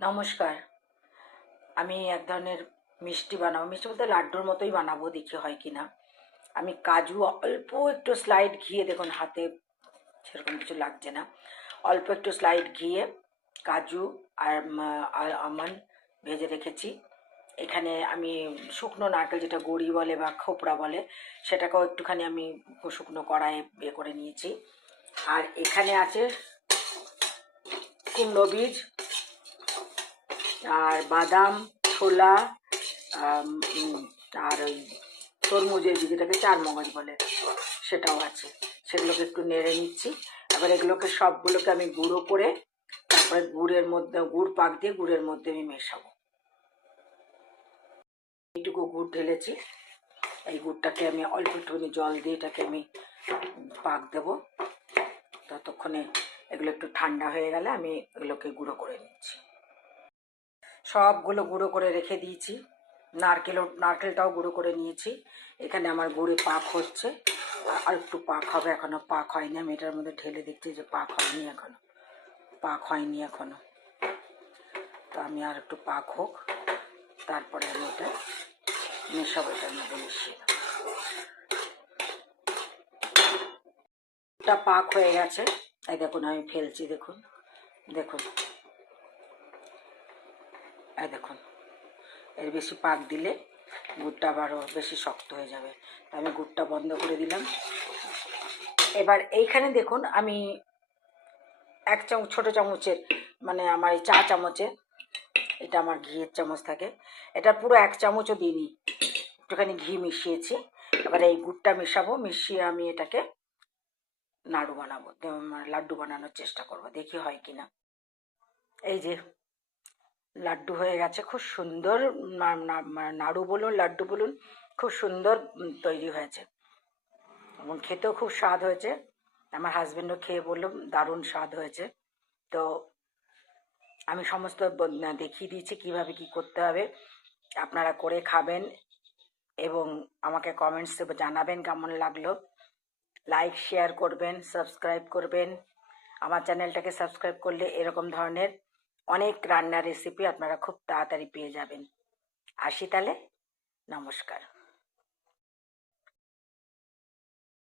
নমস্কার। আমি এক ধরনের মিষ্টি বানাবো, মিষ্টি বলতে লাড্ডুর মতোই বানাবো, দেখি হয় কি না। আমি কাজু অল্প একটু স্লাইড ঘিয়ে, দেখুন হাতে সেরকম কিছু লাগছে না, অল্প একটু স্লাইড ঘিয়ে কাজু আর আমন্ড ভেজে রেখেছি। এখানে আমি শুকনো নারকেল, যেটা গড়ি বলে বা খোপড়া বলে, সেটাকেও একটুখানি আমি শুকনো কড়াইয়ে করে নিয়েছি। আর এখানে আছে কুমড়ো বীজ আর বাদাম, ছোলা, আর ওই তরমুজের বীজ, যেটাকে চারমগজ বলে, সেটাও আছে। সেগুলোকে একটু নেড়ে নিচ্ছি। এবার এগুলোকে সবগুলোকে আমি গুঁড়ো করে তারপরে গুড়ের মধ্যে, গুড় পাক দিয়ে গুড়ের মধ্যে আমি মেশাবো। এইটুকু গুড় ঢেলেছি, এই গুড়টাকে আমি অল্প একটুখানি জল দিয়ে এটাকে আমি পাক দেবো। ততক্ষণে এগুলো একটু ঠান্ডা হয়ে গেলে আমি এগুলোকে গুঁড়ো করে নিচ্ছি। সবগুলো গুঁড়ো করে রেখে দিয়েছি। নারকেলটাও গুঁড়ো করে নিয়েছি। এখানে আমার গুড়ে পাক হচ্ছে, আর একটু পাক হবে, এখনও পাক হয়নি। আমি এটার মধ্যে ঢেলে দেখছি যে পাক হয়নি এখনো। তো আমি আর একটু পাক হোক, তারপরে আমি এটা মেশাবো, এটার মধ্যে মিশিয়ে দেবো। এটা পাক হয়ে গেছে, এই দেখুন আমি ফেলছি, দেখুন দেখুন এই দেখুন। এর বেশি পাক দিলে গুড়টা আবারও বেশি শক্ত হয়ে যাবে। আমি গুড়টা বন্ধ করে দিলাম। এবার এইখানে দেখুন আমি এক চামচ, ছোটো চামচের, মানে আমার এই চা চামচে, এটা আমার ঘিয়ের চামচ থাকে, এটা পুরো এক চামচও দিইনি, একটুখানি ঘি মিশিয়েছি। এবার এই গুড়টা মেশাবো, মিশিয়ে আমি এটাকে নাড়ু বানাবো, লাড্ডু বানানোর চেষ্টা করব, দেখি হয় কি না। এই যে লাড্ডু হয়ে গেছে, খুব সুন্দর নাড়ু বলুন লাড্ডু বলুন, খুব সুন্দর তৈরি হয়েছে এবং খেতেও খুব স্বাদ হয়েছে। আমার হাজব্যান্ডও খেয়ে বললো দারুণ স্বাদ হয়েছে। তো আমি সমস্ত দেখিয়ে দিয়েছি কিভাবে কি করতে হবে। আপনারা করে খাবেন এবং আমাকে কমেন্টসে জানাবেন কেমন লাগলো। লাইক শেয়ার করবেন, সাবস্ক্রাইব করবেন। আমার চ্যানেলটাকে সাবস্ক্রাইব করলে এরকম ধরনের অনেক রান্নার রেসিপি আপনারা খুব তাড়াতাড়ি পেয়ে যাবেন। আসি তাহলে, নমস্কার।